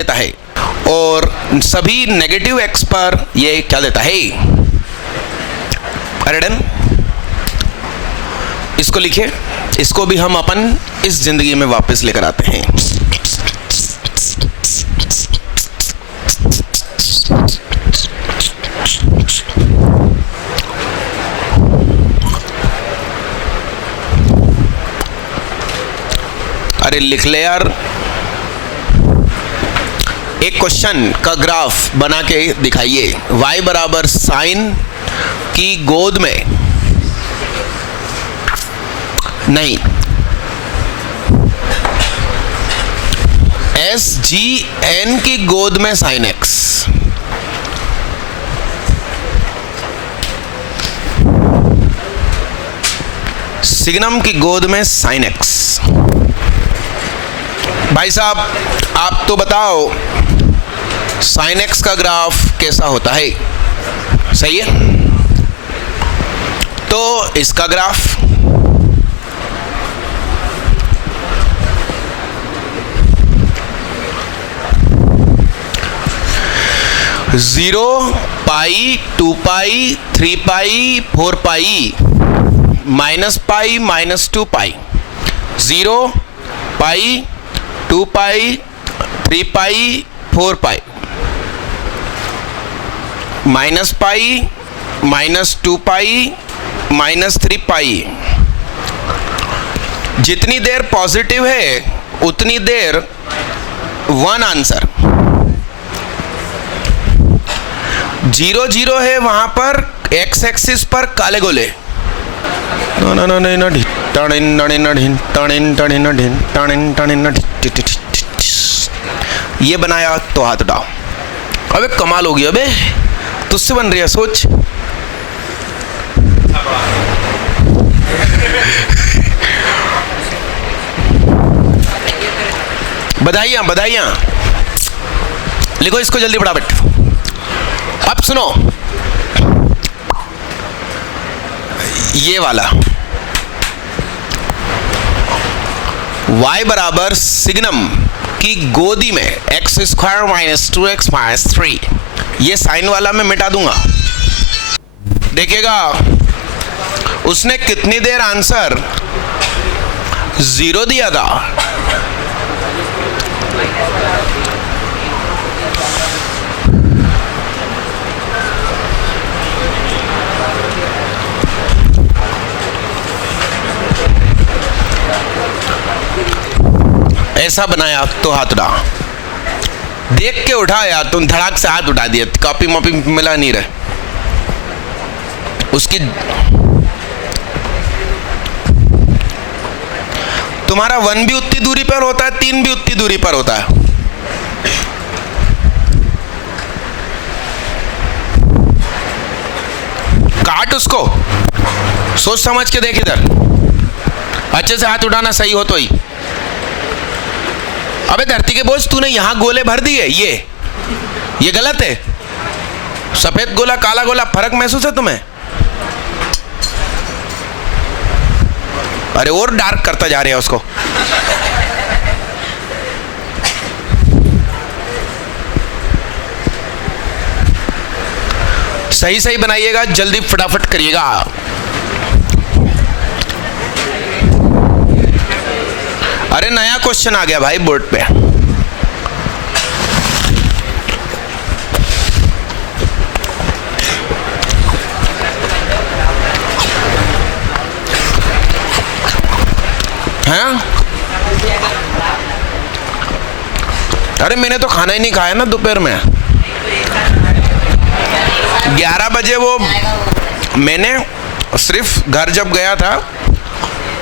देता है और सभी नेगेटिव x पर ये क्या देता है। अरे डन, इसको लिखिए, इसको भी हम अपन इस जिंदगी में वापस लेकर आते हैं। अरे लिख ले यार, एक क्वेश्चन का ग्राफ बना के दिखाइए। y बराबर साइन की गोद में, नहीं, एस जी एन की गोद में साइन x, सिग्नम की गोद में साइन x। भाई साहब आप तो बताओ साइन x का ग्राफ कैसा होता है। सही है, तो इसका ग्राफ जीरो, पाई, 2 पाई, 3 पाई, 4 पाई, माइनस पाई, -2 पाई, 0 पाई, 2 पाई, 3 पाई, 4 पाई, माइनस पाई, -2 पाई, -3 पाई। जितनी देर पॉजिटिव है उतनी देर 1 आंसर, 0 0 है वहां पर x एक्सिस पर काले गोले। ये बनाया तो हाथ उठाओ। अबे कमाल हो गया, अबे तुझसे बन रही है सोच। बधाइयां बधाइयां, लिखो इसको जल्दी फटाफट। अब सुनो ये वाला, y बराबर सिग्नम की गोदी में x² - 2x - 3, ये साइन वाला मैं मिटा दूंगा। देखिएगा उसने कितनी देर आंसर 0 दिया था। ऐसा बनाया तो हाथ उठा, देख के उठा यार, तुम धड़ाक से हाथ उठा दिया, कॉपी मॉपी मिला नहीं रहे उसकी। तुम्हारा 1 भी उतनी दूरी पर होता है, 3 भी उतनी दूरी पर होता है। काट उसको, सोच समझ के देख इधर, अच्छे से हाथ उठाना सही हो तो ही। अबे धरती के बोझ, तूने यहां गोले भर दिए, ये गलत है। सफेद गोला काला गोला फर्क महसूस है तुम्हें? अरे और डार्क करता जा रहे हैं उसको। सही सही बनाइएगा, जल्दी फटाफट करिएगा। अरे नया क्वेश्चन आ गया भाई बोर्ड पे। हैं? अरे मैंने तो खाना ही नहीं खाया ना दोपहर में। 11 बजे वो मैंने सिर्फ घर जब गया था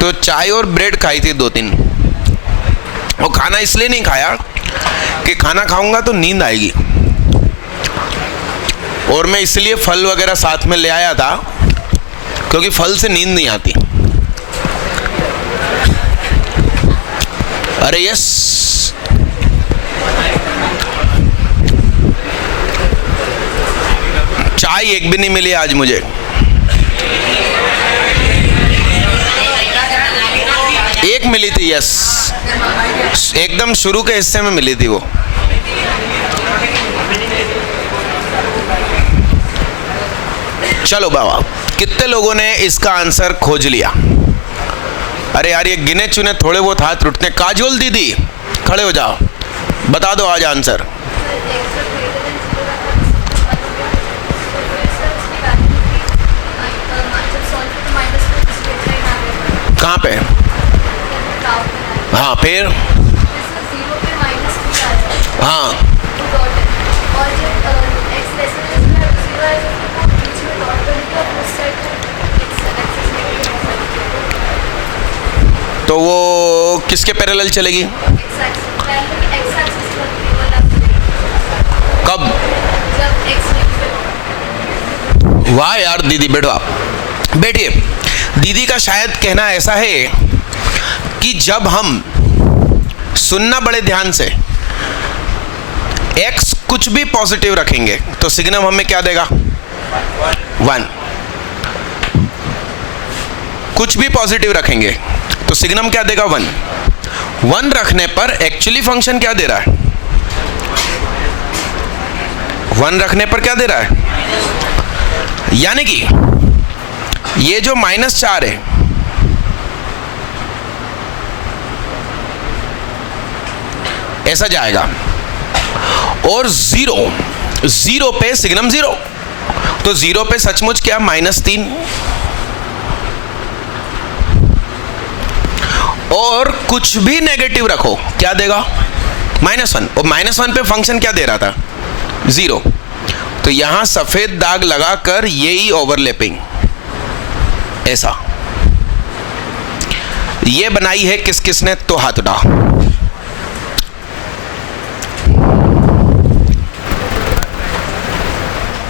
तो चाय और ब्रेड खाई थी 2-3। वो खाना इसलिए नहीं खाया कि खाना खाऊंगा तो नींद आएगी, और मैं इसलिए फल वगैरह साथ में ले आया था क्योंकि फल से नींद नहीं आती। अरे यस, चाय एक भी नहीं मिली आज मुझे। एक मिली थी, यस, एकदम शुरू के हिस्से में मिली थी वो। चलो बाबा, कितने लोगों ने इसका आंसर खोज लिया? अरे यार, ये गिने चुने थोड़े बहुत हाथ उठते। काजोल दीदी खड़े हो जाओ, बता दो आज आंसर। कहाँ पे? हाँ, फिर हाँ, तो वो किसके पैरेलल चलेगी? कब? वाह यार दीदी, बैठो आप, बैठिए। दीदी का शायद कहना ऐसा है कि जब हम, सुनना बड़े ध्यान से, x कुछ भी पॉजिटिव रखेंगे तो सिग्नम हमें क्या देगा? 1। कुछ भी पॉजिटिव रखेंगे तो सिग्नम क्या देगा? 1। 1 रखने पर एक्चुअली फंक्शन क्या दे रहा है? 1 रखने पर क्या दे रहा है? यानी कि ये जो -4 है, ऐसा जाएगा, और 0 पे सिग्नम 0, तो 0 पे सचमुच क्या? -3। और कुछ भी नेगेटिव रखो, क्या देगा? -1। और -1 पे फंक्शन क्या दे रहा था? 0। तो यहां सफेद दाग लगाकर यही ओवरलैपिंग, ऐसा ये बनाई है किस किसने? तो हाथ उठा।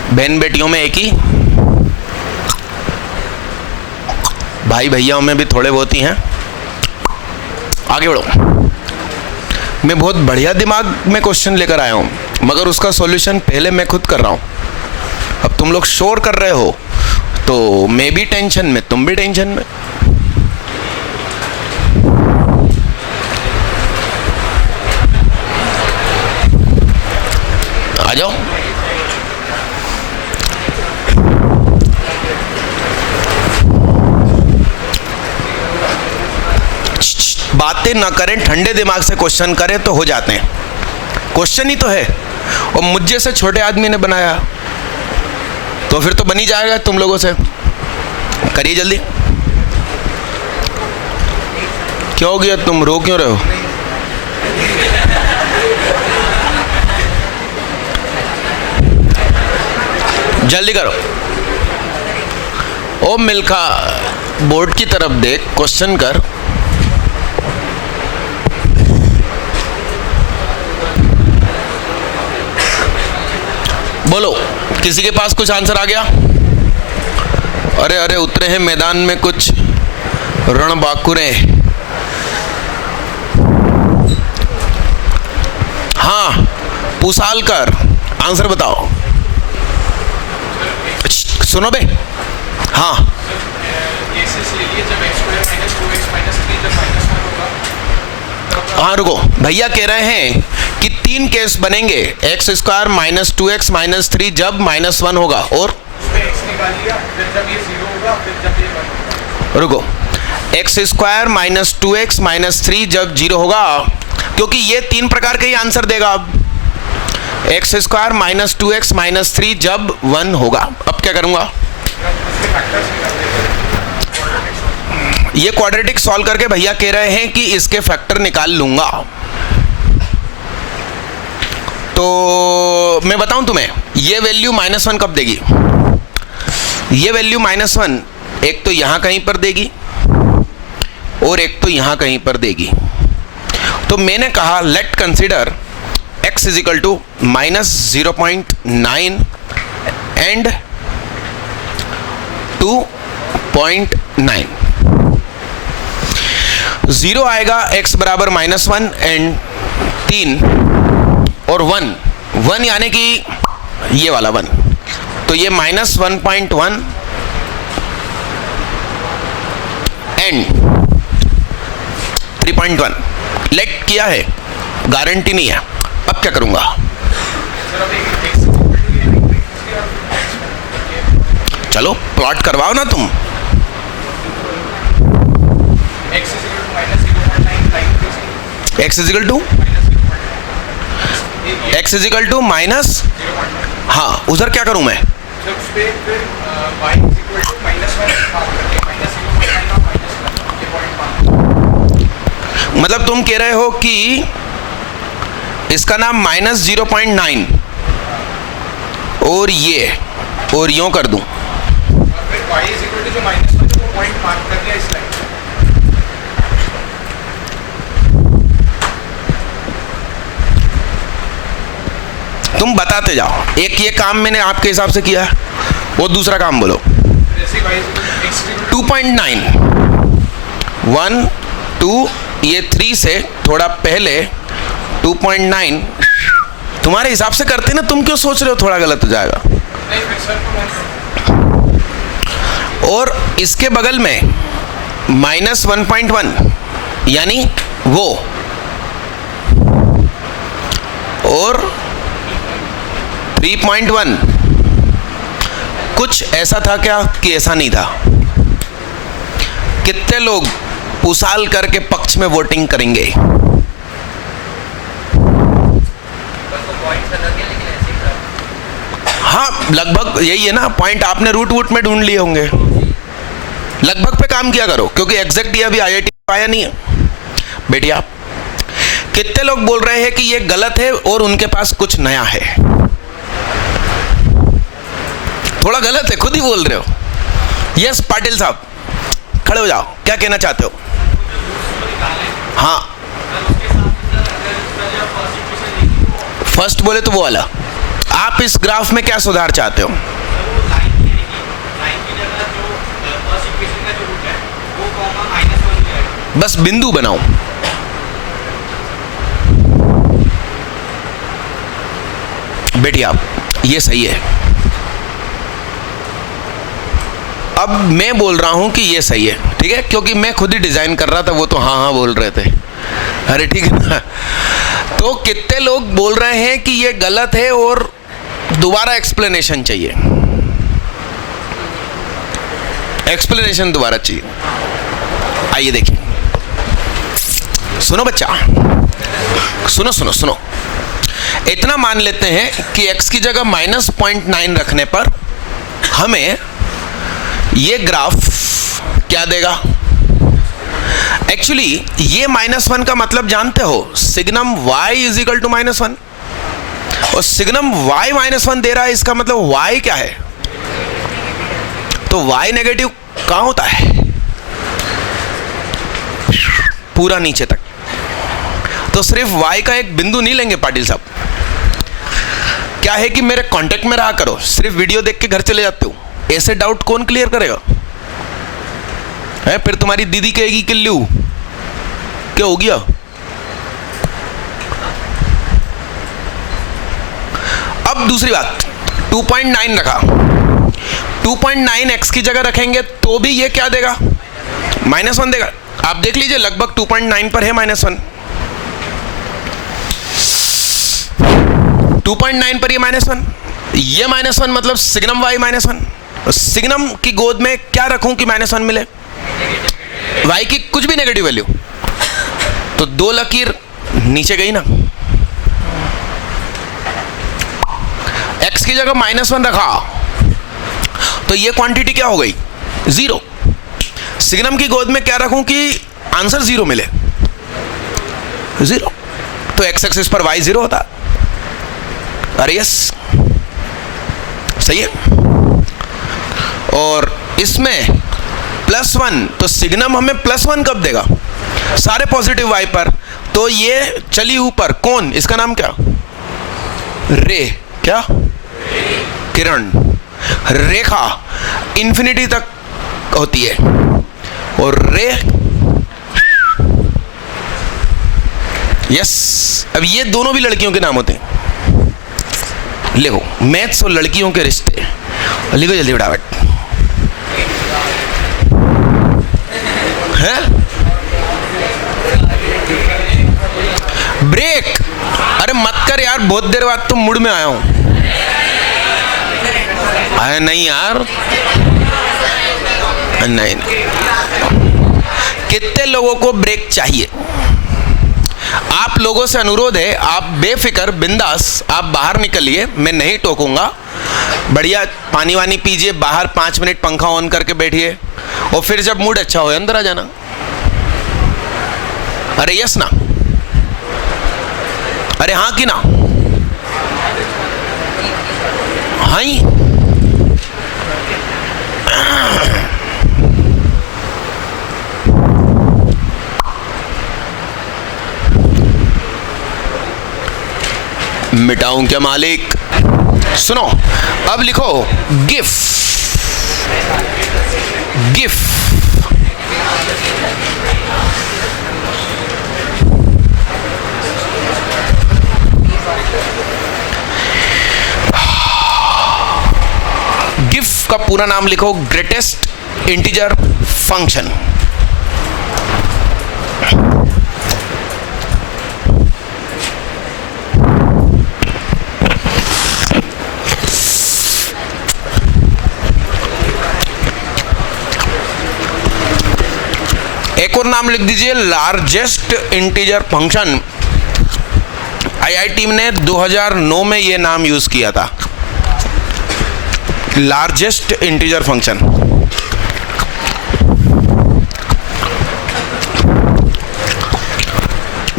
बहन बेटियों में एक ही, भाई भैयाओं में भी थोड़े बहुत ही हैं। आगे बढ़ो। मैं बहुत बढ़िया दिमाग में क्वेश्चन लेकर आया हूं, मगर उसका सॉल्यूशन पहले मैं खुद कर रहा हूं। अब तुम लोग शोर कर रहे हो तो मैं भी टेंशन में, तुम भी टेंशन में। आ जाओ। बातें ना करें, ठंडे दिमाग से क्वेश्चन करें तो हो जाते हैं। क्वेश्चन ही तो है, और मुझ जैसे छोटे आदमी ने बनाया तो फिर तो बन ही जाएगा तुम लोगों से। करिए जल्दी। क्या हो गया, तुम रो क्यों रहे हो? जल्दी करो। ओ मिल्खा, बोर्ड की तरफ देख, क्वेश्चन कर। बोलो, किसी के पास कुछ आंसर आ गया? अरे अरे, उतरे हैं मैदान में कुछ रणबांकुरे। हाँ, पुसालकर, आंसर बताओ। सुनो बे। हाँ, हाँ रुको, भैया कह रहे हैं कि 3 केस बनेंगे, x² - 2x - 3 जब -1 होगा, और रुको, x² - 2x - 3 जब 0 होगा, क्योंकि ये 3 प्रकार के ही आंसर देगा। अब x² - 2x - 3 जब 1 होगा। अब क्या करूंगा? ये क्वाड्रेटिक सॉल्व करके भैया कह रहे हैं कि इसके फैक्टर निकाल लूंगा। तो मैं बताऊं तुम्हें, ये वैल्यू -1 कब देगी? ये वैल्यू -1 एक तो यहां कहीं पर देगी और एक तो यहां कहीं पर देगी। तो मैंने कहा लेट कंसीडर x = -0.9 एंड 2.9। 0 आएगा, x बराबर -1 एंड 3 और 1 यानी कि ये वाला 1, तो ये -1.1 एंड 3.1 लेट किया है, गारंटी नहीं है। अब क्या करूंगा? चलो प्लॉट करवाओ ना तुम। x इजिकल टू माइनस, हाँ उधर क्या करूं मैं? मतलब तुम कह रहे हो कि इसका नाम -0.9 और ये और यूं कर दूं, तुम बताते जाओ। एक ये काम मैंने आपके हिसाब से किया है, वो दूसरा काम बोलो। 2.9 1 2, ये 3 से थोड़ा पहले 2.9 तुम्हारे हिसाब से करते ना, तुम क्यों सोच रहे हो थोड़ा गलत हो जाएगा? और इसके बगल में -1.1 यानी वो, और 3.1 कुछ ऐसा था क्या कि ऐसा नहीं था? कितने लोग पुसाल करके पक्ष में वोटिंग करेंगे? हाँ लगभग यही है ना पॉइंट, आपने रूट वूट में ढूंढ लिए होंगे। लगभग पे काम किया करो, क्योंकि एग्जैक्ट ये अभी IIT पाया नहीं है बेटिया। कितने लोग बोल रहे हैं कि ये गलत है और उनके पास कुछ नया है? थोड़ा गलत है, खुद ही बोल रहे हो। यस पाटिल साहब खड़े हो जाओ, क्या कहना चाहते हो? हाँ फर्स्ट बोले तो वो वाला। आप इस ग्राफ में क्या सुधार चाहते हो? बस बिंदु बनाओ। बेटी आप ये सही है। अब मैं बोल रहा हूं कि ये सही है, ठीक है, क्योंकि मैं खुद ही डिजाइन कर रहा था, वो तो हाँ हाँ बोल रहे थे। अरे ठीक है ना। तो कितने लोग बोल रहे हैं कि ये गलत है और दोबारा एक्सप्लेनेशन चाहिए? एक्सप्लेनेशन दोबारा चाहिए। आइए देखिए, सुनो बच्चा, सुनो सुनो सुनो। इतना मान लेते हैं कि x की जगह -0.9 रखने पर हमें ये ग्राफ क्या देगा? एक्चुअली ये -1 का मतलब जानते हो, सिग्नम y इजिकल टू -1, और सिग्नम y -1 दे रहा है, इसका मतलब y क्या है? तो y नेगेटिव कहां होता है? पूरा नीचे तक। तो सिर्फ y का एक बिंदु नहीं लेंगे पाटिल साहब। क्या है कि मेरे कांटेक्ट में रहा करो, सिर्फ वीडियो देख के घर चले जाते हो। ऐसे डाउट कौन क्लियर करेगा? है फिर तुम्हारी दीदी कहेगी कि ल्यू क्या हो गया? अब दूसरी बात, 2.9 रखा, 2.9 x की जगह रखेंगे तो भी ये क्या देगा? -1 देगा। आप देख लीजिए, लगभग 2.9 पर है -1, 2.9 पर ये -1, ये -1 मतलब सिग्नम y -1। सिग्नम की गोद में क्या रखूं कि -1 मिले? y की कुछ भी नेगेटिव वैल्यू, तो 2 लकीर नीचे गई ना। x की जगह -1 रखा तो ये क्वांटिटी क्या हो गई? 0। सिग्नम की गोद में क्या रखूं कि आंसर 0 मिले? 0। तो x एक्सिस पर y 0 होता। अरे यस सही है। और इसमें +1, तो सिग्नम हमें +1 कब देगा? सारे पॉजिटिव y पर। तो ये चली ऊपर, कौन? इसका नाम क्या? रे। क्या? किरण। रेखा इंफिनिटी तक होती है और रे, यस। अब ये दोनों भी लड़कियों के नाम होते हैं। लिखो मैथ्स और लड़कियों के रिश्ते, लिखो जल्दी फटाफट। है ब्रेक। अरे मत कर यार, बहुत देर बाद तुम मूड में आया हूं। अरे नहीं यार, नहीं, कितने लोगों को ब्रेक चाहिए? आप लोगों से अनुरोध है, आप बेफिक्र बिंदास आप बाहर निकलिए, मैं नहीं टोकूंगा। बढ़िया पानी वानी पीजिए, बाहर 5 मिनट पंखा ऑन करके बैठिए, और फिर जब मूड अच्छा हो अंदर आ जाना। अरे यस ना, अरे हाँ कि ना? हाँ ही। मिटाऊं क्या मालिक? सुनो, अब लिखो गिफ, गिफ। गिफ का पूरा नाम लिखो, ग्रेटेस्ट इंटीजर फंक्शन। एक और नाम लिख दीजिए, लार्जेस्ट इंटीजर फंक्शन। आईआईटी ने 2009 में ये नाम यूज किया था, लार्जेस्ट इंटीजर फंक्शन।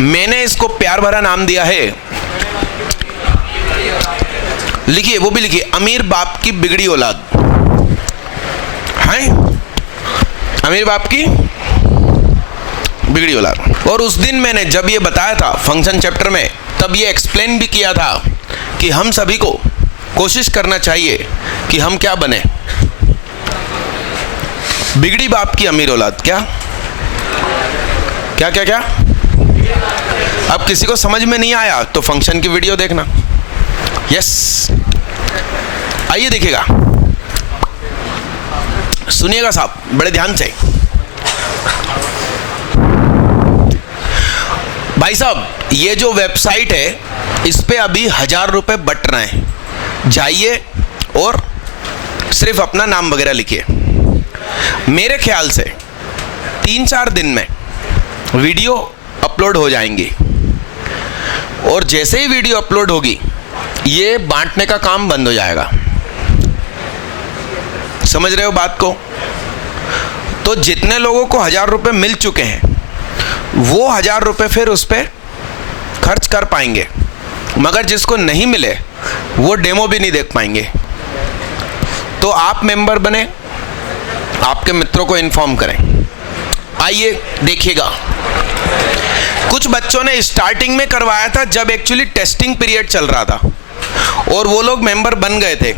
मैंने इसको प्यार भरा नाम दिया है, लिखिए, वो भी लिखिए, अमीर बाप की बिगड़ी औलाद। हैं? अमीर बाप की बिगड़ी औलाद। और उस दिन मैंने जब ये बताया था फंक्शन चैप्टर में, तब ये एक्सप्लेन भी किया था कि हम सभी को कोशिश करना चाहिए कि हम क्या बने, बिगड़ी बाप की अमीर औलाद। क्या क्या क्या क्या? अब किसी को समझ में नहीं आया तो फंक्शन की वीडियो देखना। यस, आइए देखिएगा, सुनिएगा साहब बड़े ध्यान से। भाई साहब, ये जो वेबसाइट है इस पे अभी 1000 रुपये बट रहे हैं। जाइए और सिर्फ अपना नाम वगैरह लिखिए। मेरे ख्याल से 3-4 दिन में वीडियो अपलोड हो जाएंगी, और जैसे ही वीडियो अपलोड होगी ये बांटने का काम बंद हो जाएगा। समझ रहे हो बात को? तो जितने लोगों को 1000 रुपये मिल चुके हैं वो 1000 रुपये फिर उस पर खर्च कर पाएंगे, मगर जिसको नहीं मिले वो डेमो भी नहीं देख पाएंगे। तो आप मेंबर बने, आपके मित्रों को इन्फॉर्म करें। आइए देखिएगा, कुछ बच्चों ने स्टार्टिंग में करवाया था जब एक्चुअली टेस्टिंग पीरियड चल रहा था, और वो लोग मेंबर बन गए थे,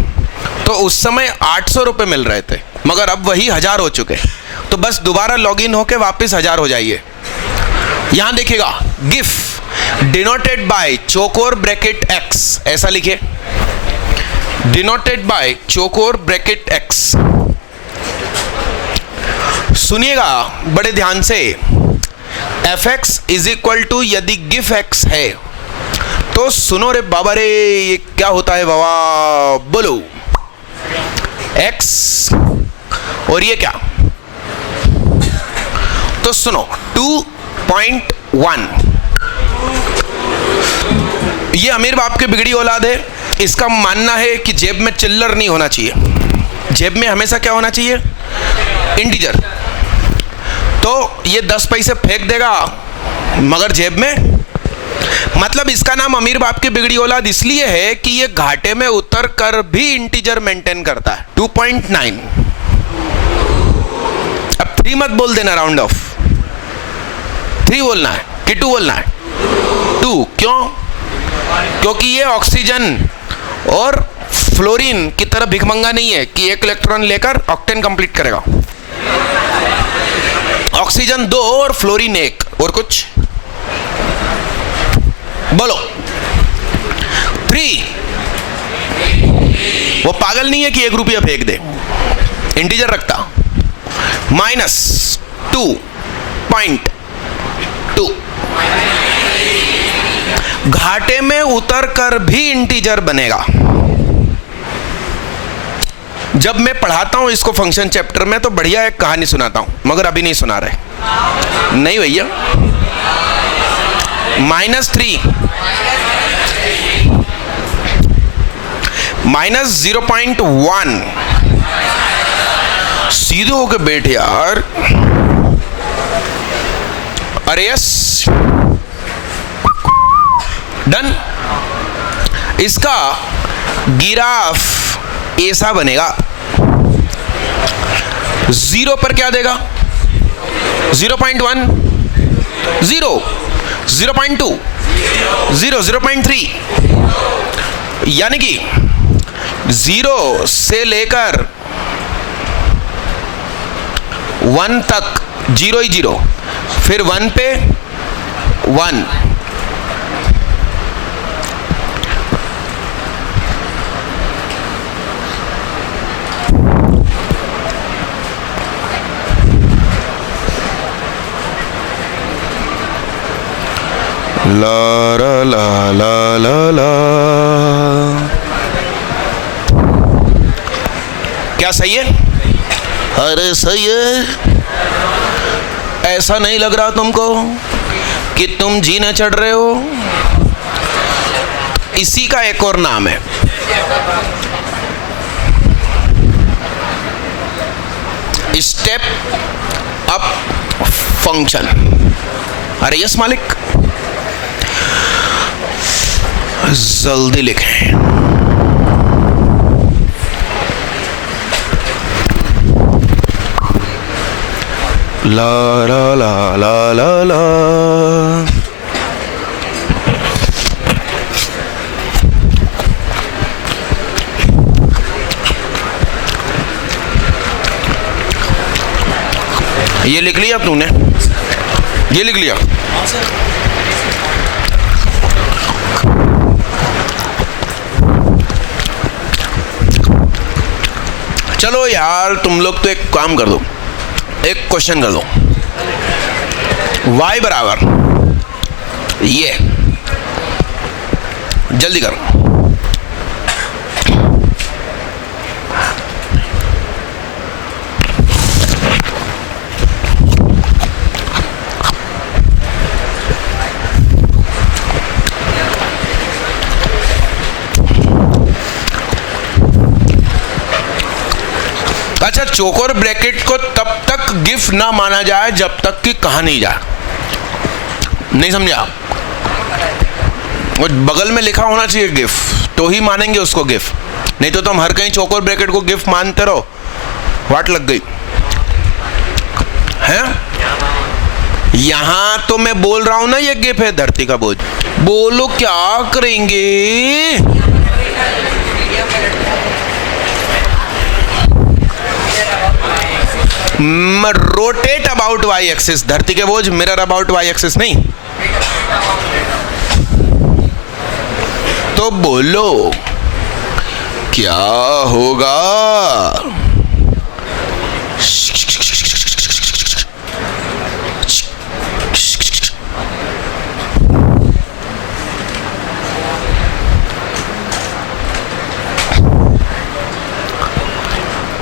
तो उस समय 800 रुपये मिल रहे थे, मगर अब वही 1000 हो चुके। तो बस दोबारा लॉगिन होके वापस 1000 हो जाइए। यहां देखिएगा, गिफ डिनोटेड बाय चौकोर ब्रैकेट एक्स, ऐसा लिखिए, डिनोटेड बाय चौकोर ब्रैकेट एक्स। सुनिएगा बड़े ध्यान से, F x is equal to, यदि गिफ एक्स है तो सुनो रे बाबा रे, ये क्या होता है बाबा, बोलो। एक्स और ये क्या, तो सुनो 2.1। ये अमीर बाप की बिगड़ी औलाद है। इसका मानना है कि जेब में चिल्लर नहीं होना चाहिए, जेब में हमेशा क्या होना चाहिए, इंटीजर। तो ये 10 पैसे फेंक देगा मगर जेब में, मतलब इसका नाम अमीर बाप की बिगड़ी औलाद इसलिए है कि ये घाटे में उतर कर भी इंटीजर मेंटेन करता है। 2.9। अब 3 मत बोल देना, राउंड ऑफ 3 बोलना है कि 2 बोलना है, 2। क्यों? क्योंकि ये ऑक्सीजन और फ्लोरीन की तरह भिखमंगा नहीं है कि 1 इलेक्ट्रॉन लेकर ऑक्टेन कंप्लीट करेगा। ऑक्सीजन 2 और फ्लोरीन 1, और कुछ बोलो। 3। वो पागल नहीं है कि 1 रुपया फेंक दे, इंटीजर रखता। -2.2। घाटे में उतर कर भी इंटीजर बनेगा। जब मैं पढ़ाता हूँ इसको फंक्शन चैप्टर में तो बढ़िया एक कहानी सुनाता हूँ, मगर अभी नहीं सुना रहे। नहीं भैया, -3 -0.1 सीधे होके बैठ यार। अरे यस, डन। इसका गिराफ ऐसा बनेगा। 0 पर क्या देगा? 0.1, 0, 0.2, 0, 0.3, यानी कि 0 से लेकर 1 तक 0 ही 0, फिर 1 पे 1, ला ला ला ला ला ला। क्या सही है? अरे सही है। ऐसा नहीं लग रहा तुमको कि तुम जीने चढ़ रहे हो? इसी का एक और नाम है स्टेप अप फंक्शन। अरे यस मालिक, जल्दी लिखें। ला ला ला ला ला ला। ये लिख लिया तूने? ये लिख लिया? चलो यार, तुम लोग तो एक काम कर दो, एक क्वेश्चन कर दो। y बराबर ये, जल्दी करो। अच्छा, चौकोर ब्रैकेट को तब तक गिफ ना माना जाए जब तक कि कहा नहीं जाए। नहीं समझा? वो बगल में लिखा होना चाहिए गिफ, तो ही मानेंगे उसको गिफ। नहीं तो तुम हर कहीं चौकोर ब्रैकेट को गिफ मानते रहो, वाट लग गई है। यहां तो मैं बोल रहा हूं ना, ये गिफ है धरती का बोझ। बोलो क्या करेंगे? रोटेट अबाउट वाई एक्सिस, धरती के बोझ मिरर अबाउट वाई एक्सिस नहीं। तो बोलो क्या होगा?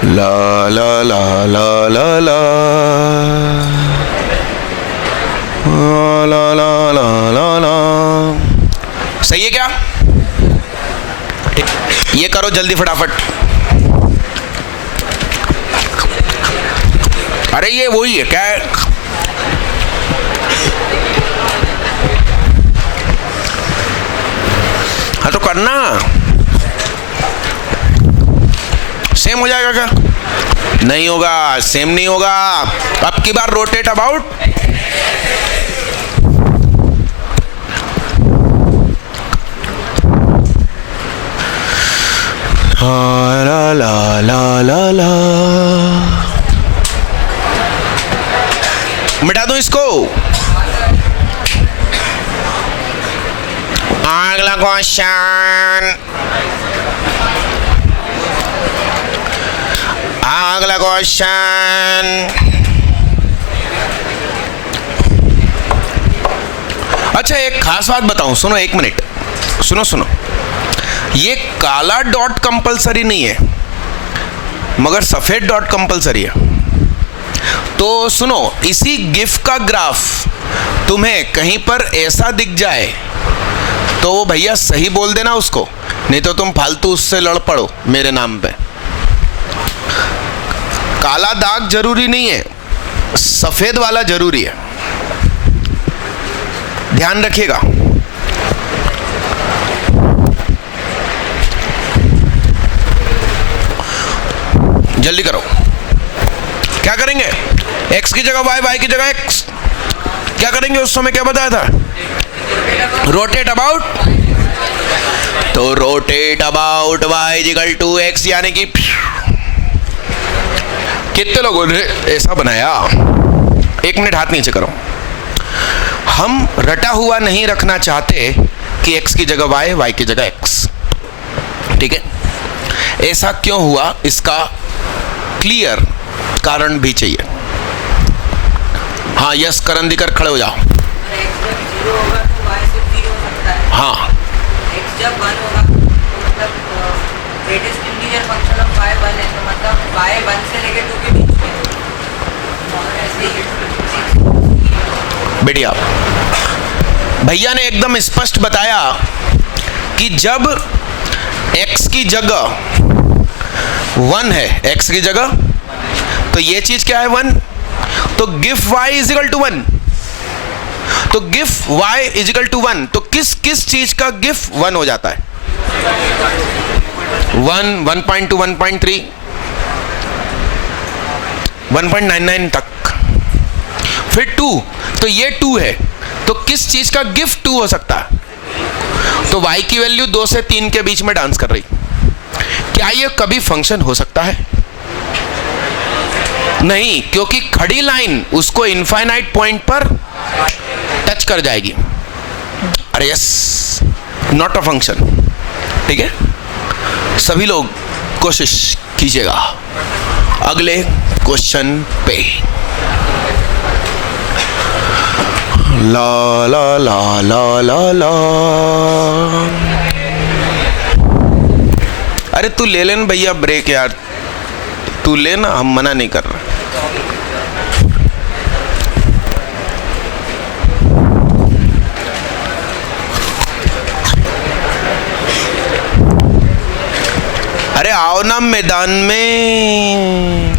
ला ला ला ला ला ला ला ला ला ला ला। सही है क्या? ये करो जल्दी फटाफट। अरे ये वही है क्या है? हाँ तो करना, सेम हो जाएगा क्या? नहीं होगा, सेम नहीं होगा। अब की बार रोटेट अबाउट। ला ला ला ला ला। मिटा दो इसको। अगला क्वेश्चन, अगला क्वेश्चन। अच्छा, एक खास बात बताऊं, सुनो 1 मिनट, सुनो सुनो। ये काला डॉट कंपलसरी नहीं है। मगर सफेद डॉट कंपलसरी है। तो सुनो, इसी गिफ का ग्राफ तुम्हें कहीं पर ऐसा दिख जाए तो वो भैया सही बोल देना उसको, नहीं तो तुम फालतू उससे लड़ पड़ो मेरे नाम पे। काला दाग जरूरी नहीं है, सफेद वाला जरूरी है, ध्यान रखिएगा। जल्दी करो। क्या करेंगे? x की जगह y, y की जगह x। क्या करेंगे? उस समय क्या बताया था? Rotate about. तो rotate about y equal to x, यानी कि कितने लोगों ने ऐसा बनाया? 1 मिनट हाथ नीचे करो। हम रटा हुआ नहीं रखना चाहते कि x की जगह y, y की जगह x। ठीक है? ऐसा क्यों हुआ, इसका क्लियर कारण भी चाहिए। हाँ यस, करण दिकर खड़े हो जाओ। हाँ, x जब 1 होगा तो मतलब greatest integer function of y 1 है, तो मतलब y 1 से लेके 2 के बीच में, और ऐसे ही बढ़िया। भैया ने एकदम स्पष्ट बताया कि जब x की जगह 1 है, x की जगह, तो ये चीज क्या है? 1। तो GIF y is equal to 1। तो GIF y is equal to 1, तो किस किस चीज का गिफ 1 हो जाता है? 1, 1.2, 1.3, 1.99 तक, फिर 2। तो ये 2 है, तो किस चीज का गिफ्ट 2 हो सकता है? तो y की वैल्यू 2 से 3 के बीच में डांस कर रही। क्या ये कभी फंक्शन हो सकता है? नहीं, क्योंकि खड़ी लाइन उसको इनफाइनाइट पॉइंट पर टच कर जाएगी। अरे यस, नॉट अ फंक्शन। ठीक है, सभी लोग कोशिश कीजिएगा अगले क्वेश्चन पे। ला ला ला ला ला ला। अरे तू ले लेना भैया ब्रेक यार, तू लेना, हम मना नहीं कर रहे। अरे आओ ना मैदान में।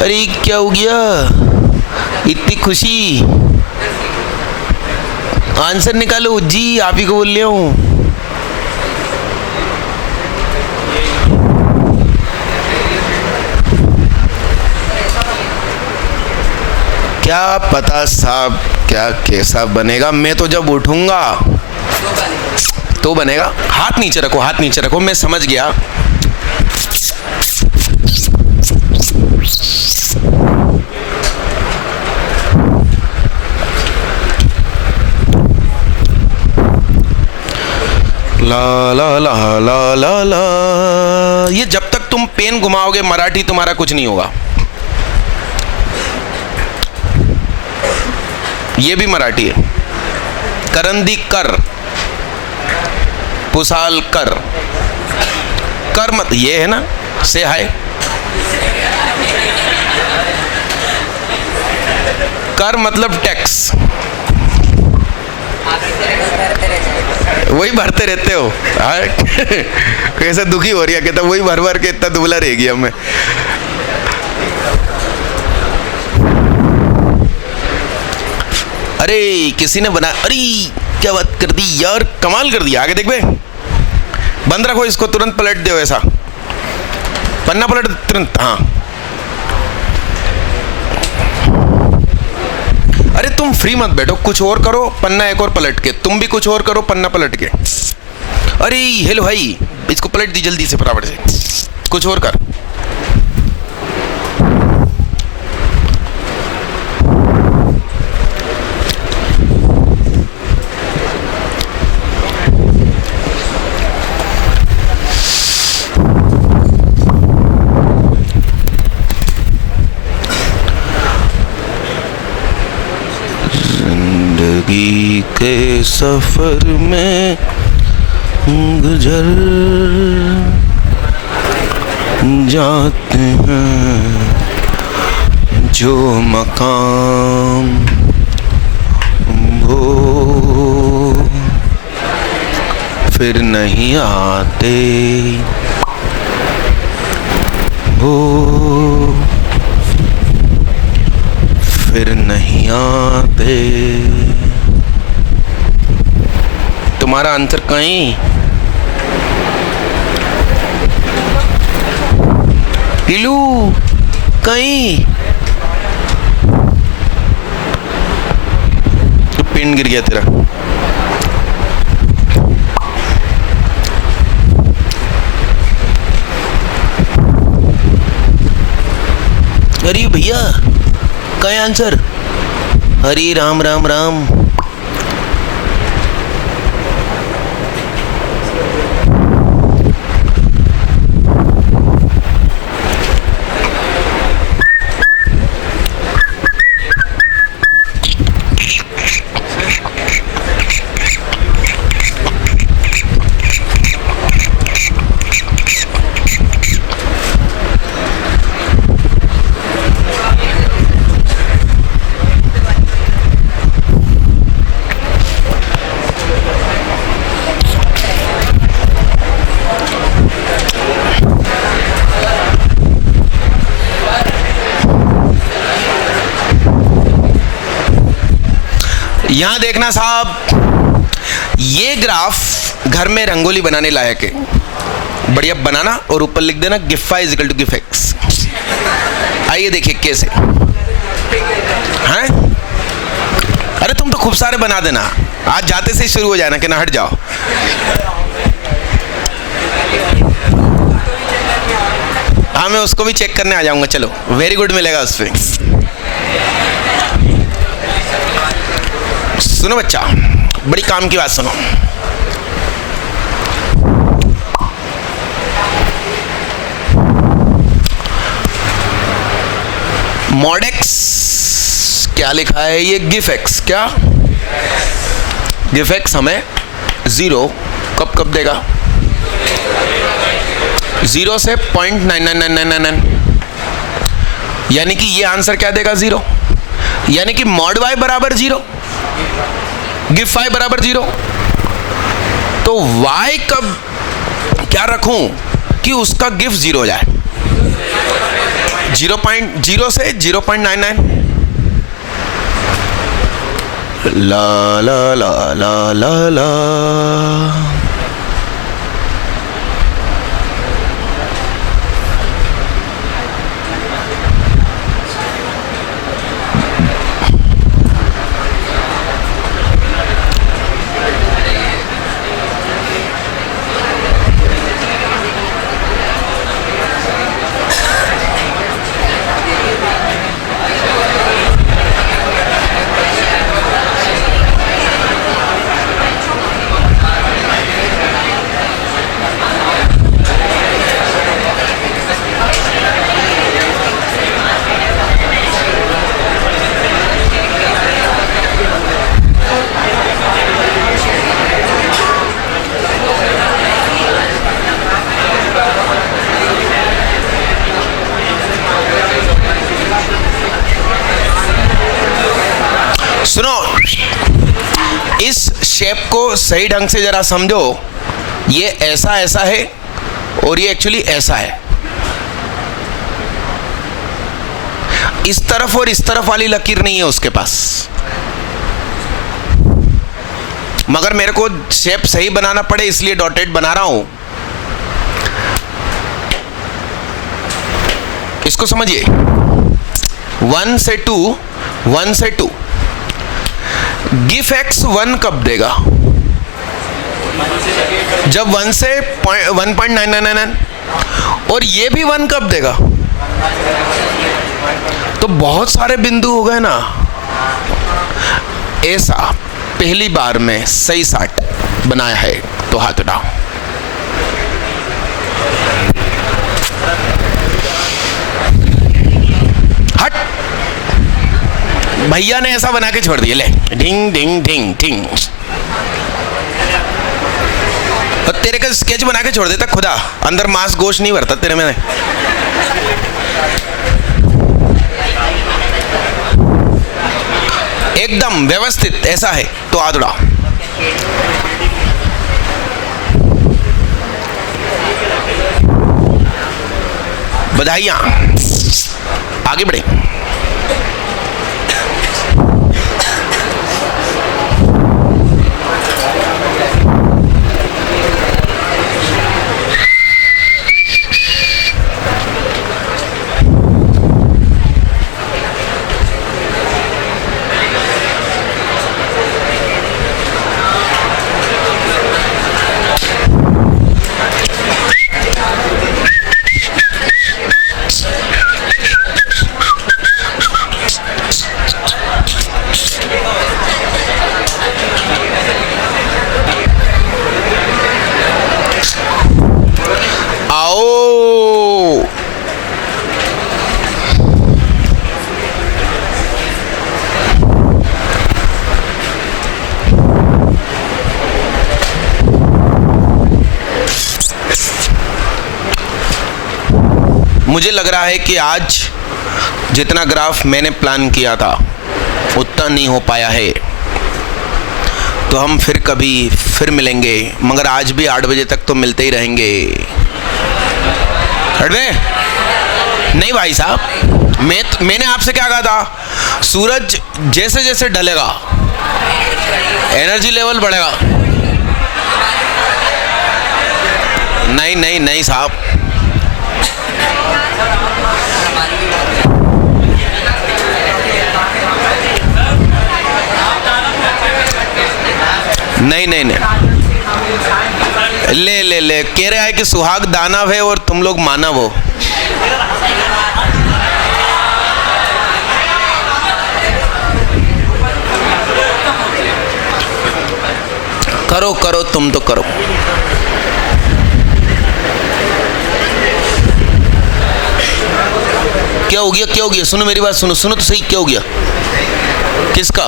अरे क्या हो गया, इतनी खुशी? आंसर निकालो जी, आप ही को बोल रहा हूं। क्या पता साहब क्या कैसा बनेगा, मैं तो जब उठूंगा तो बनेगा। हाथ नीचे रखो, हाथ नीचे रखो, मैं समझ गया। ला ला ला ला ला ला। ये जब तक तुम पेन घुमाओगे मराठी तुम्हारा कुछ नहीं होगा। ये भी मराठी है। करंदी कर, पुसाल कर, कर मत, ये है ना, से हाय। कर मतलब टैक्स, वही भरते रहते हो। कैसे दुखी हो रही है, कहता वही भर भर के इतना दुबला रहेगी हमें। अरे किसी ने बना, अरे क्या बात कर दी यार, कमाल कर दिया। आगे देख बे, बंद रखो इसको, तुरंत पलट दो, ऐसा पन्ना पलट तुरंत। हाँ, अरे तुम फ्री मत बैठो, कुछ और करो, पन्ना एक और पलट के, तुम भी कुछ और करो, पन्ना पलट के। अरे हेलो भाई, इसको पलट दी जल्दी से, फटाफट से कुछ और कर। जिंदगी के सफर में गुजर जाते हैं जो मकाम वो फिर नहीं आते, वो फिर नहीं आते। तुम्हारा आंसर कहीं हिलू कहीं तो पिन गिर गया तेरा। अरे भैया क्या है आंसर? हरे राम राम राम। यहां देखना साहब, ये ग्राफ घर में रंगोली बनाने लायक है। बढ़िया बनाना और ऊपर लिख देना GIF y is equal to GIF x। आइए देखिए कैसे हैं। अरे तुम तो खूब सारे बना देना, आज जाते से ही शुरू हो जाए ना कि ना हट जाओ। हाँ मैं उसको भी चेक करने आ जाऊंगा, चलो वेरी गुड मिलेगा उस पर। सुनो बच्चा, बड़ी काम की बात सुनो। मॉड एक्स क्या लिखा है? ये गिफ एक्स। क्या गिफ एक्स हमें 0 कब देगा? 0 से 0.999999, यानी कि ये आंसर क्या देगा? 0। यानी कि मॉड y बराबर 0, गिफ y बराबर 0। तो y कब क्या रखूं कि उसका गिफ 0 हो जाए? 0.0 से 0.99। ला ला ला ला ला ला। सुनो, इस शेप को सही ढंग से जरा समझो। ये ऐसा ऐसा है और ये एक्चुअली ऐसा है। इस तरफ और इस तरफ वाली लकीर नहीं है उसके पास, मगर मेरे को शेप सही बनाना पड़े इसलिए डॉटेड बना रहा हूं। इसको समझिए, 1 से 2, 1 से 2। गिफ एक्स 1 कब देगा? जब 1 से 1.999, और ये भी 1 कब देगा? तो बहुत सारे बिंदु हो गए ना। ऐसा पहली बार में सही साट बनाया है तो हाथ उठाओ। हट, भैया ने ऐसा बना के छोड़ दिया, ले ढिंग ढिंग ढिंग ढिंग, और तेरे का स्केच बना के छोड़ देता खुदा, अंदर मांस गोश्त नहीं भरता तेरे में। एकदम व्यवस्थित ऐसा है तो हाथ उड़ाओ। बधाइयाँ, आगे बढ़े। मुझे लग रहा है कि आज जितना ग्राफ मैंने प्लान किया था उतना नहीं हो पाया है, तो हम फिर मिलेंगे, मगर आज भी 8 बजे तक तो मिलते ही रहेंगे। हटवे नहीं भाई साहब, मैंने आपसे क्या कहा था, सूरज जैसे जैसे ढलेगा एनर्जी लेवल बढ़ेगा। नहीं नहीं नहीं साहब, नहीं नहीं नहीं, ले ले ले, कह रहा है कि सुहाग दानव है और तुम लोग मानव हो। करो करो, तुम तो करो। क्या हो गया, क्या हो गया? सुनो मेरी बात, सुनो सुनो तो सही, क्या हो गया? किसका?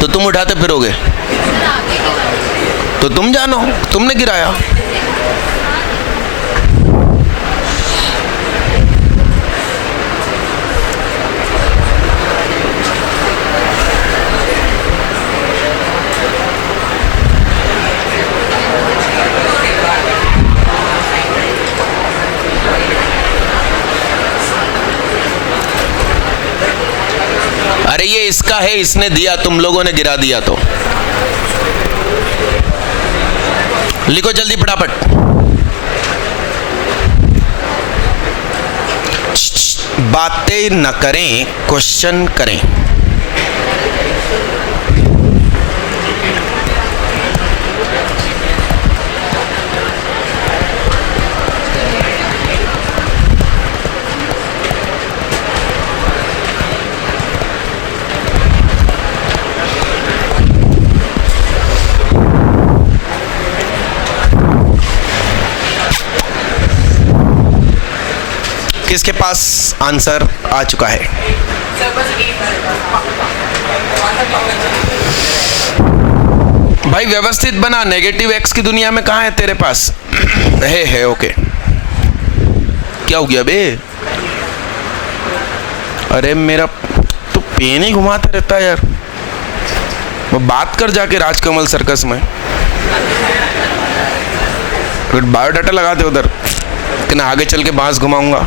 तो तुम उठाते फिरोगे तो तुम जानो, तुमने गिराया। अरे ये इसका है, इसने दिया, तुम लोगों ने गिरा दिया। तो लिखो जल्दी फटाफट। बातें न करें, क्वेश्चन करें। किसके पास आंसर आ चुका है? भाई व्यवस्थित बना, नेगेटिव एक्स की दुनिया में कहाँ है तेरे पास? है ओके। क्या हो गया बे? अरे मेरा तो पेन ही घुमाता रहता है यार। वो बात कर जाके राजकमल सर्कस में, बायोडाटा लगाते उधर कि ना आगे चल के बांस घुमाऊंगा।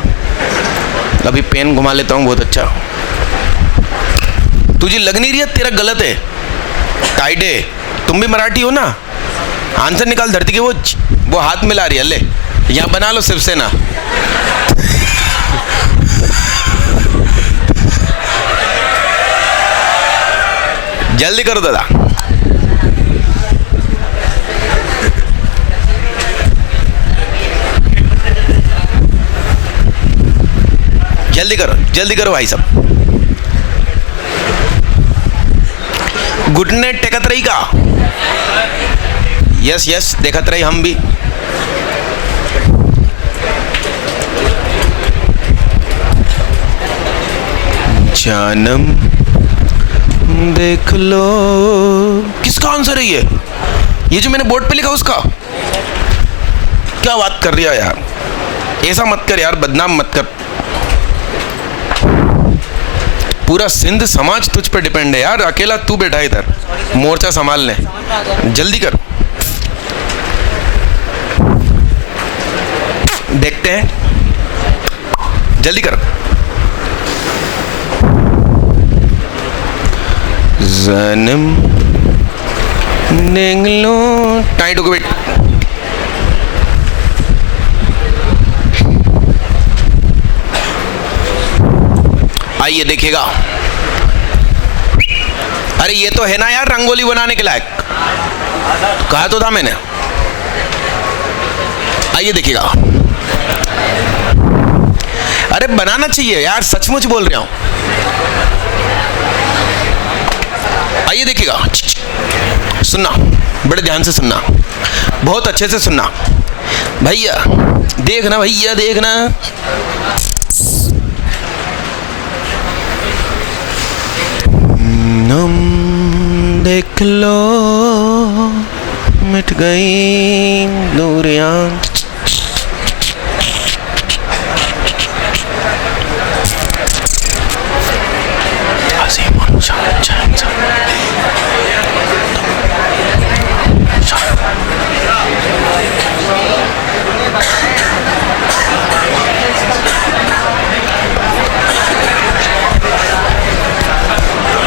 अभी पेन घुमा लेता हूँ, बहुत अच्छा। तुझे लग नहीं रही है तेरा गलत है? टाइडे, तुम भी मराठी हो ना? आंसर निकाल धरती के। वो हाथ मिला रही है, ले यहाँ बना लो शिवसेना। जल्दी करो दादा। जल्दी करो भाई साहब। घुटने टेकत रही का? यस यस, देखत रही हम भी। जानम देख लो। किसका आंसर है ये जो मैंने बोर्ड पे लिखा उसका? क्या बात कर रही है यार, ऐसा मत कर यार, बदनाम मत कर। पूरा सिंध समाज तुझ पे डिपेंड है यार, अकेला तू बैठा है इधर मोर्चा संभालने। जल्दी कर, देखते हैं, जल्दी कर। जन्म निगलो टाइट हो गए। आइए देखिएगा। अरे ये तो है ना यार रंगोली बनाने के लायक, कहा तो था मैंने। आइए देखिएगा। अरे बनाना चाहिए यार, सचमुच बोल रहा हूं। आइए देखिएगा, सुनना, बड़े ध्यान से सुनना, बहुत अच्छे से सुनना। भैया देखना, भैया देखना। नम देख लो, मिट गई दूरियां।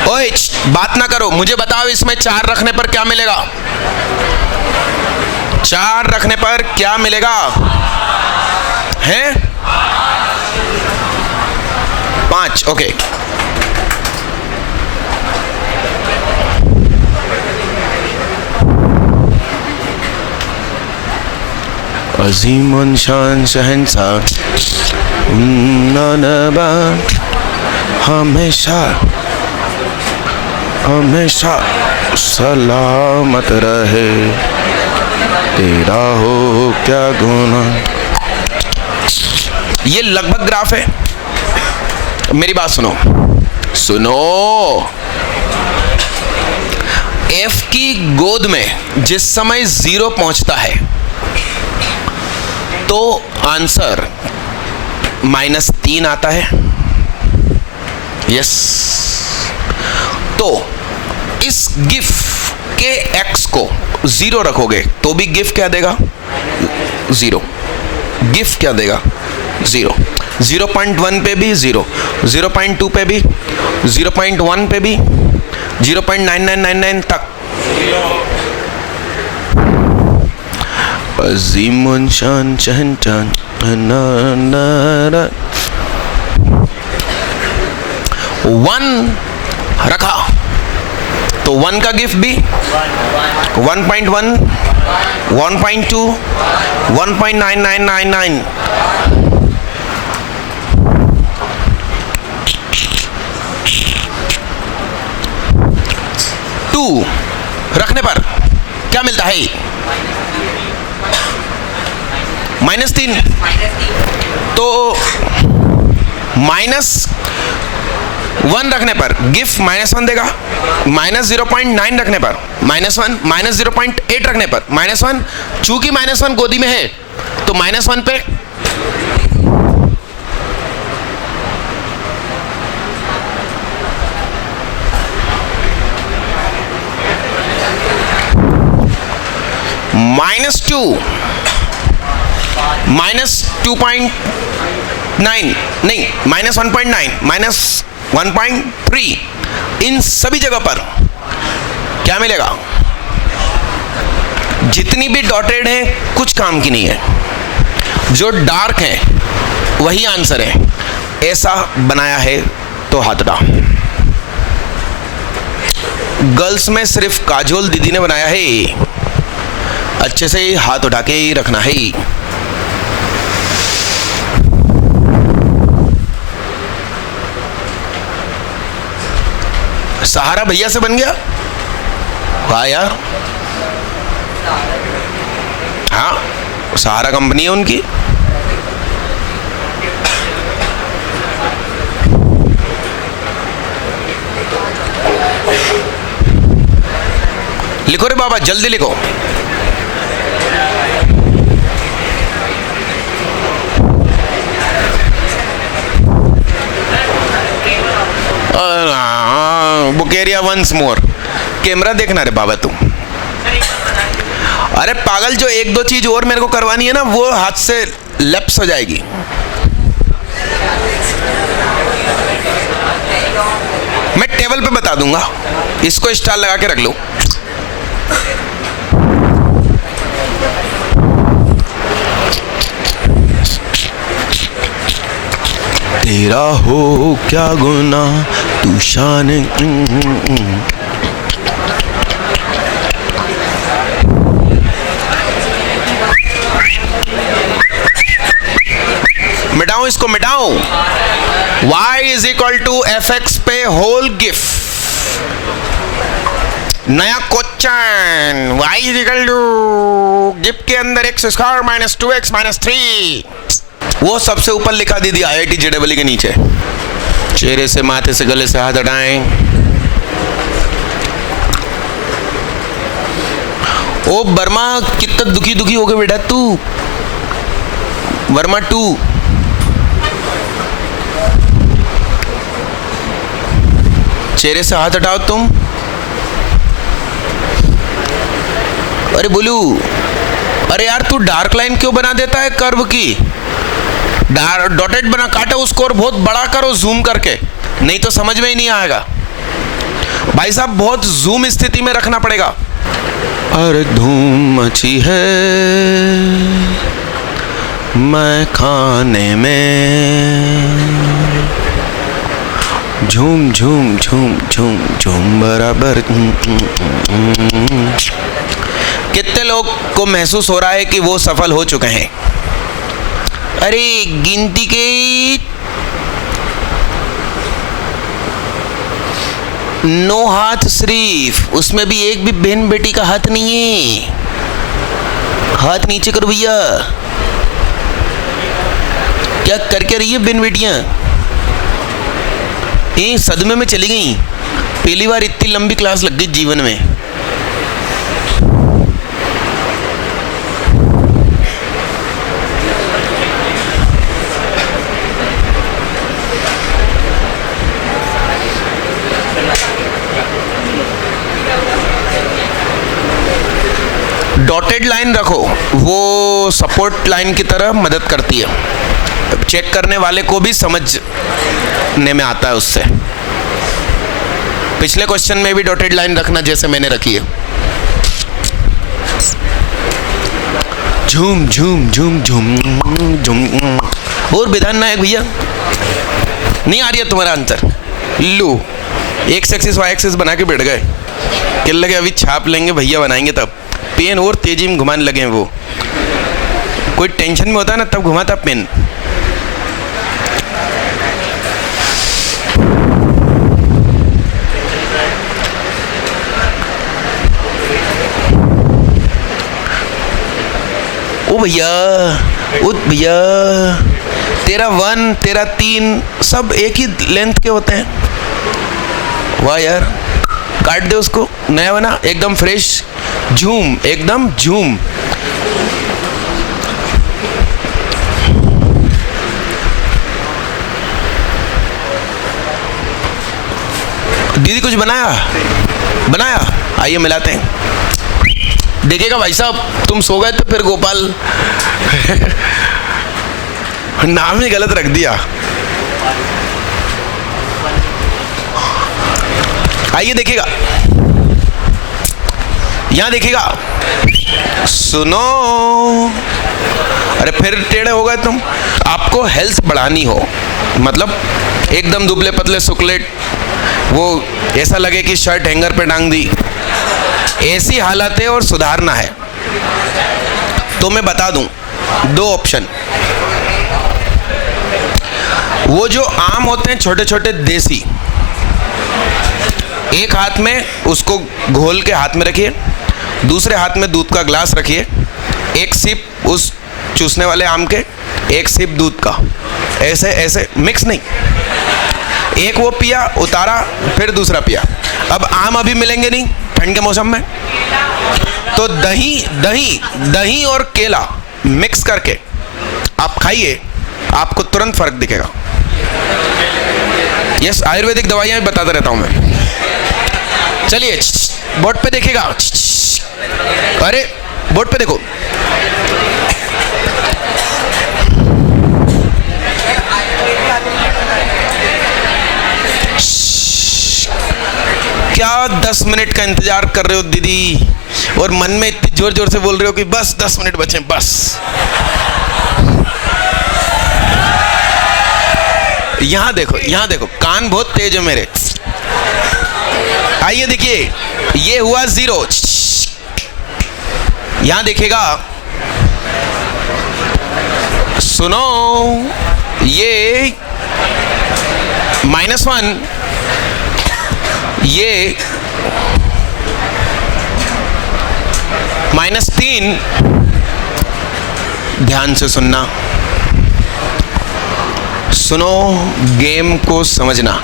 ओए बात ना करो, मुझे बताओ इसमें 4 रखने पर क्या मिलेगा? 4 रखने पर क्या मिलेगा? हैं? 5। ओके, अजीम शान शहंशाह ननबा, हमेशा हमेशा सलामत रहे, तेरा हो क्या गुना। ये लगभग ग्राफ है। मेरी बात सुनो, सुनो। F की गोद में जिस समय 0 पहुंचता है तो आंसर -3 आता है। यस, तो इस गिफ के x को 0 रखोगे तो भी गिफ क्या देगा? 0। गिफ क्या देगा? 0। 0.1 पे भी 0, 0.2 पे भी, 0.1 पे भी, 0.9999 तक। अजीम शान शहंशाह 1 रखा तो 1 का गिफ्ट भी 1.1, 1.2, 1.9999। रखने पर क्या मिलता है? -3। तो -1 रखने पर गिफ्ट -1 देगा, -0.9 रखने पर -1, -0.8 रखने पर -1। चूंकि -1 गोदी में है तो -1 पे -2, -2.9 नहीं, -1.9, -1.3, इन सभी जगह पर क्या मिलेगा? जितनी भी डॉटेड हैं कुछ काम की नहीं है, जो डार्क है वही आंसर है। ऐसा बनाया है तो हाथ उठा। गर्ल्स में सिर्फ काजोल दीदी ने बनाया है, अच्छे से हाथ उठा के ही रखना है। सहारा भैया से बन गया? वाह यार, हाँ सहारा कंपनी है उनकी। लिखो रे बाबा, जल्दी लिखो। बुकेरिया वंस मोर। कैमरा देखना रे बाबा तुम। अरे पागल, जो एक दो चीज और मेरे को करवानी है ना, वो हाथ से लैप्स हो जाएगी। मैं टेबल पे बता दूंगा, इसको स्टार लगा के रख लो। तेरा हो क्या गुनाह तू शान। मिटाओ इसको, मिटाओ। y is equal to F x पे होल गिफ्ट। नया question, y is equal to गिफ्ट के अंदर x square minus 2x minus 3। वो सबसे ऊपर लिखा दीदी IIT JEE के नीचे। चेहरे से, माथे से, गले से हाथ हटाएं। ओ वर्मा, कितना दुखी दुखी हो गया बेटा तू। वर्मा 2। चेहरे से हाथ हटाओ तुम। अरे बोलू, अरे यार तू डार्क लाइन क्यों बना देता है कर्व की? डॉटेड बना, काटो उसको और बहुत बड़ा करो जूम करके, नहीं तो समझ में ही नहीं आएगा। भाई साहब बहुत जूम स्थिति में रखना पड़ेगा। अरे धूम मची है मैं खाने में, झूम झूम झूम झूम झूम बराबर। कितने लोग को महसूस हो रहा है कि वो सफल हो चुके हैं? अरे गिनती के 9 हाथ सिर्फ, उसमें भी एक भी बहन बेटी का हाथ नहीं है। हाथ नीचे करो भैया। क्या करके रही है बहन बेटियां? सदमे में चली गई। पहली बार इतनी लंबी क्लास लग गई जीवन में। डॉटेड लाइन रखो, वो सपोर्ट लाइन की तरह मदद करती है। चेक करने वाले को भी समझने में आता है उससे। पिछले क्वेश्चन में भी डॉटेड लाइन रखना जैसे मैंने रखी है। झूम झूम झूम झूम झूम। और विधान नायक भैया, नहीं आ रही है तुम्हारा आंसर? लो, एक्स एक्सिस वाई एक्सिस बना के बैठ गए। क्या लगे अभी छाप लेंगे भैया, बनाएंगे तब। पेन और तेजी में घुमाने लगे हैं वो। कोई टेंशन में होता है ना तब घुमाता पेन। ओ भैया, ओ भैया, तेरा 1 तेरा 3 सब एक ही लेंथ के होते हैं। वाह यार, काट दे उसको, नया बना एकदम फ्रेश। झूम, एकदम झूम। दीदी कुछ बनाया? आइए मिलाते हैं। देखिएगा भाई साहब, तुम सो गए तो फिर गोपाल नाम ही गलत रख दिया। आइए देखिएगा, यहां देखिएगा, सुनो। अरे फिर टेढ़े हो गए तुम। आपको हेल्थ बढ़ानी हो, मतलब एकदम दुबले पतले सुकले, वो ऐसा लगे कि शर्ट हैंगर पे टांग दी, ऐसी हालत है और सुधारना है तो मैं बता दूं 2 ऑप्शन। वो जो आम होते हैं छोटे छोटे देसी, एक हाथ में उसको घोल के हाथ में रखिए, दूसरे हाथ में दूध का ग्लास रखिए, एक सिप उस चूसने वाले आम के, एक सिप दूध का, ऐसे ऐसे मिक्स नहीं, एक वो पिया उतारा फिर दूसरा पिया। अब आम अभी मिलेंगे नहीं, ठंड के मौसम में। तो दही और केला मिक्स करके आप खाइए, आपको तुरंत फर्क दिखेगा। यस, आयुर्वेदिक दवाइयां भी बताता रहता हूं मैं। चलिए बोर्ड पे देखिएगा, अरे बोर्ड पे देखो। क्या 10 मिनट का इंतजार कर रहे हो दीदी, और मन में इतनी जोर जोर से बोल रहे हो कि बस 10 मिनट बचे बस। यहां देखो, कान बहुत तेज है मेरे। आइए देखिए, ये हुआ 0। यहां देखिएगा, सुनो, ये -1, ये -3। ध्यान से सुनना, सुनो, गेम को समझना।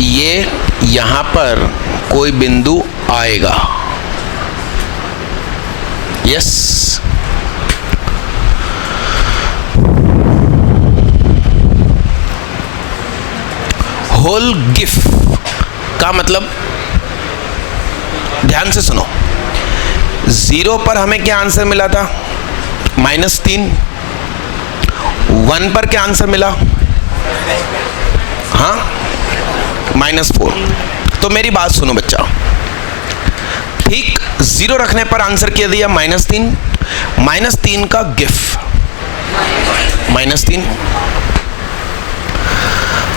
ये यहां पर कोई बिंदु आएगा, यस, होल गिफ का मतलब, ध्यान से सुनो, 0 पर हमें क्या आंसर मिला था? -3। 1 पर क्या आंसर मिला? हाँ, -4। तो मेरी बात सुनो बच्चा, ठीक 0 रखने पर आंसर क्या दिया? -3। -3 का गिफ -3।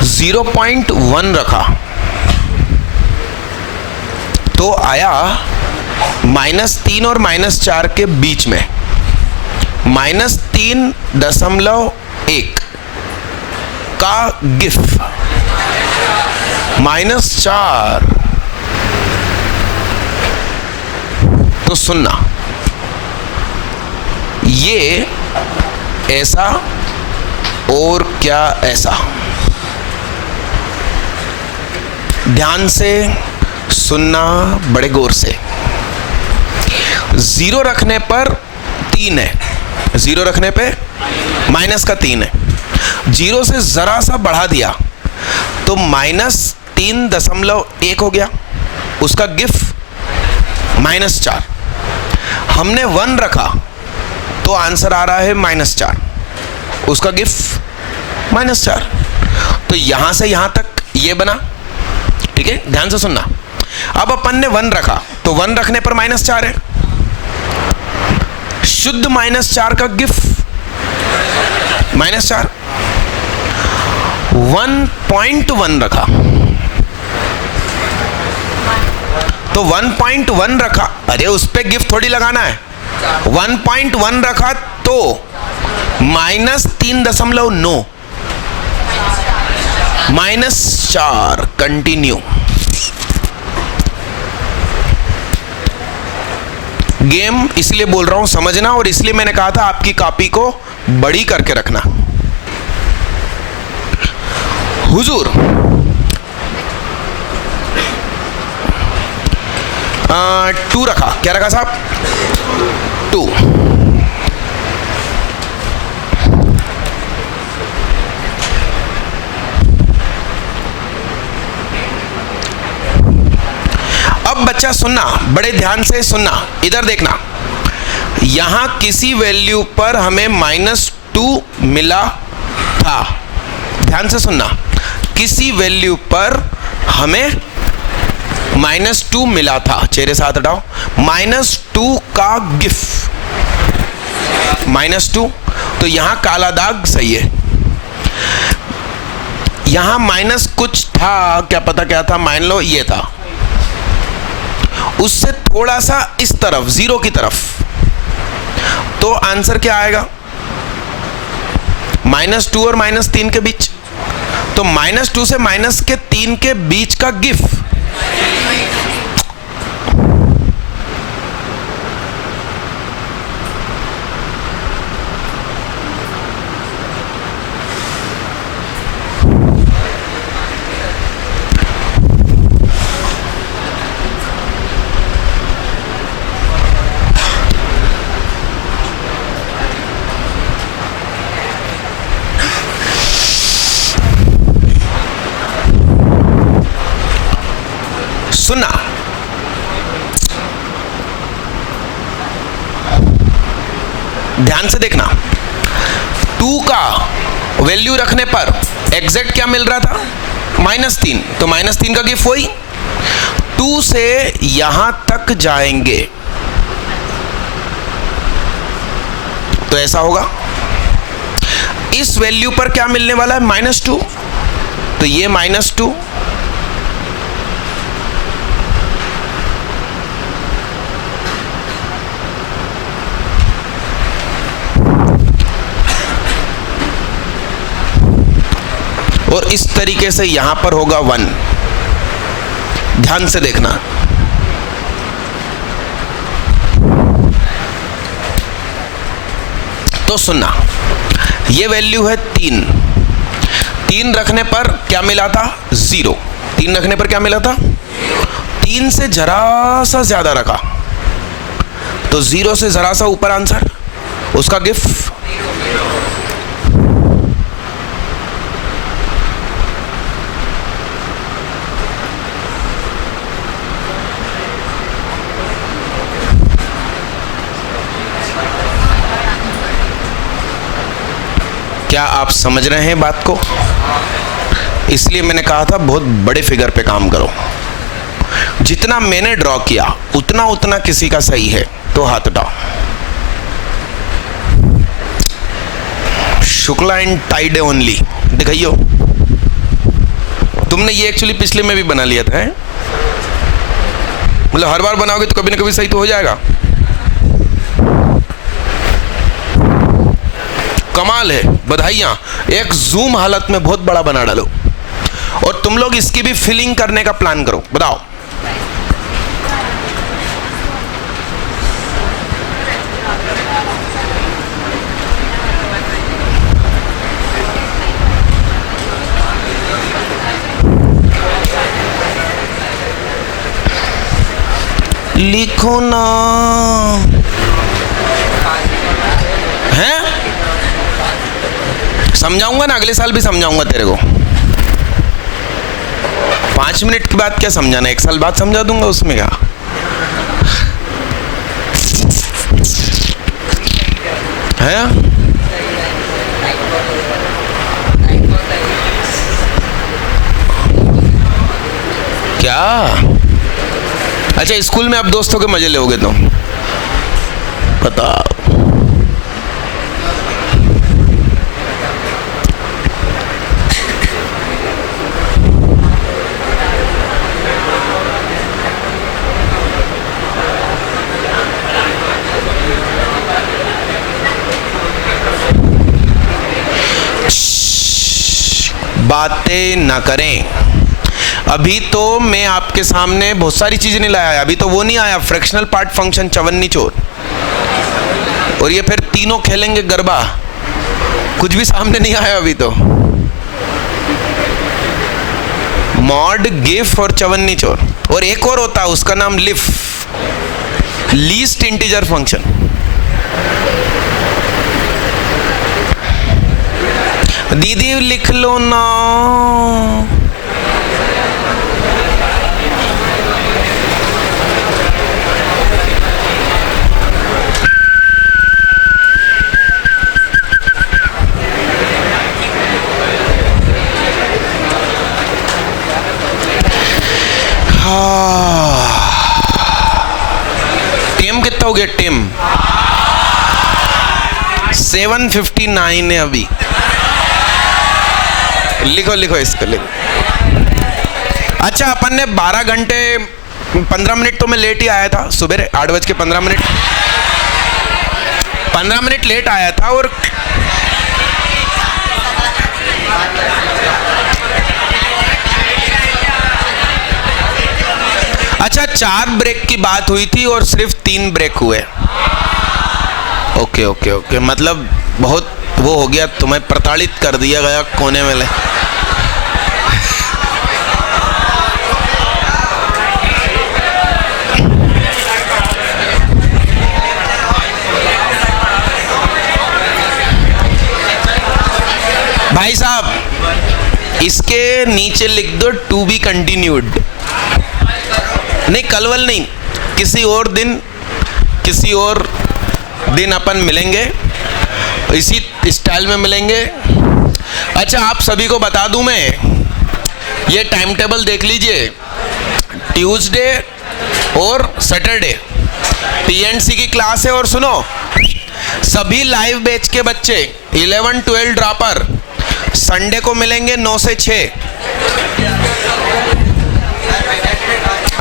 0.1 रखा तो आया -3 और -4 के बीच में -3.1 का गिफ -4। तो सुनना, ये ऐसा और क्या ऐसा, ध्यान से सुनना बड़े गौर से। 0 रखने पर 3 है, 0 रखने पे माइनस का 3 है। 0 से जरा सा बढ़ा दिया तो -3.1 हो गया, उसका गिफ -4। हमने 1 रखा तो आंसर आ रहा है -4, उसका गिफ -4। तो यहां से यहां तक ये बना, ठीक है, ध्यान से सुनना। अब अपन ने 1 रखा तो 1 रखने पर -4 है, शुद्ध -4 का गिफ -4। 1.1 रखा तो 1.1 रखा, अरे उस पे गिफ्ट थोड़ी लगाना है। 1.1 रखा तो -3.9 -4। कंटिन्यू। गेम इसलिए बोल रहा हूं समझना, और इसलिए मैंने कहा था आपकी कॉपी को बड़ी करके रखना। हुजूर, 2 रखा, क्या रखा साहब? 2। अब बच्चा सुनना, बड़े ध्यान से सुनना, इधर देखना। यहां किसी वैल्यू पर हमें -2 मिला था, ध्यान से सुनना, किसी वैल्यू पर हमें -2 मिला था। चेहरे साथ हटाओ। -2 का गिफ -2, तो यहां काला दाग सही है। यहां माइनस कुछ था, क्या पता क्या था, मान लो ये था, उससे थोड़ा सा इस तरफ 0 की तरफ, तो आंसर क्या आएगा? -2 और -3 के बीच। तो -2 से -3 के बीच का गिफ ध्यान से देखना, 2 का वैल्यू रखने पर एग्जैक्ट क्या मिल रहा था, -3, तो -3 का गिफ वही, 2 से यहां तक जाएंगे तो ऐसा होगा। इस वैल्यू पर क्या मिलने वाला है, -2, तो ये -2, और इस तरीके से यहां पर होगा 1। ध्यान से देखना, तो सुनना, ये वैल्यू है 3 रखने पर क्या मिला था, 0। 3 रखने पर क्या मिला था, 3 से जरा सा ज्यादा रखा तो 0 से जरा सा ऊपर आंसर, उसका गिफ्ट। क्या आप समझ रहे हैं बात को? इसलिए मैंने कहा था बहुत बड़े फिगर पे काम करो। जितना मैंने ड्रॉ किया उतना किसी का सही है तो हाथ उठाओ। शुक्ला एंड टाइडे ओनली दिखाइयो। तुमने ये एक्चुअली पिछले में भी बना लिया था, मतलब हर बार बनाओगे तो कभी ना कभी सही तो हो जाएगा। कमाल है, बधाइयां। एक जूम हालत में बहुत बड़ा बना डालो। और तुम लोग इसकी भी फिलिंग करने का प्लान करो, बताओ। लिखो ना, हैं? समझाऊंगा ना, अगले साल भी समझाऊंगा तेरे को। 5 मिनट के बाद क्या समझाना, 1 साल बाद समझा दूंगा, उसमें क्या है। क्या अच्छा, स्कूल में आप दोस्तों के मजे लोगे तुम, पता। बातें ना करें। अभी तो मैं आपके सामने बहुत सारी चीजें नहीं लाया। अभी तो वो नहीं आया, फ्रैक्शनल पार्ट फंक्शन, चवन्नी चोर, और ये फिर तीनों खेलेंगे गरबा। कुछ भी सामने नहीं आया अभी तो। मॉड, गिफ और चवन्नी चोर, और एक और होता है उसका नाम लिफ, लीस्ट इंटीजर फंक्शन। दीदी लिख लो ना। टेम कितना हो गया? टेम 7:59 है अभी। लिखो लिखो इसको, लिखो। अच्छा, अपन ने 12 घंटे 15 मिनट तो मैं लेट ही आया था। सुबह 8:15 15 मिनट लेट आया था। और अच्छा, 4 ब्रेक की बात हुई थी और सिर्फ 3 ब्रेक हुए। ओके ओके ओके, मतलब बहुत वो हो गया, तुम्हें प्रताड़ित कर दिया गया कोने में ले। भाई साहब, इसके नीचे लिख दो टू बी कंटिन्यूड। नहीं, कलवल नहीं, किसी और दिन अपन मिलेंगे इसी स्टाइल में मिलेंगे। अच्छा, आप सभी को बता दूं मैं, ये टाइम टेबल देख लीजिए, ट्यूसडे और सैटरडे पीएनसी की क्लास है। और सुनो, सभी लाइव बैच के बच्चे 11, 12 ड्रॉपर संडे को मिलेंगे 9 से 6,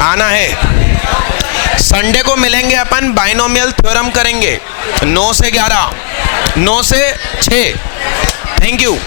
आना है। संडे को मिलेंगे, अपन बाइनोमियल थ्योरम करेंगे 9 से 11, 9 से 6। Thank you.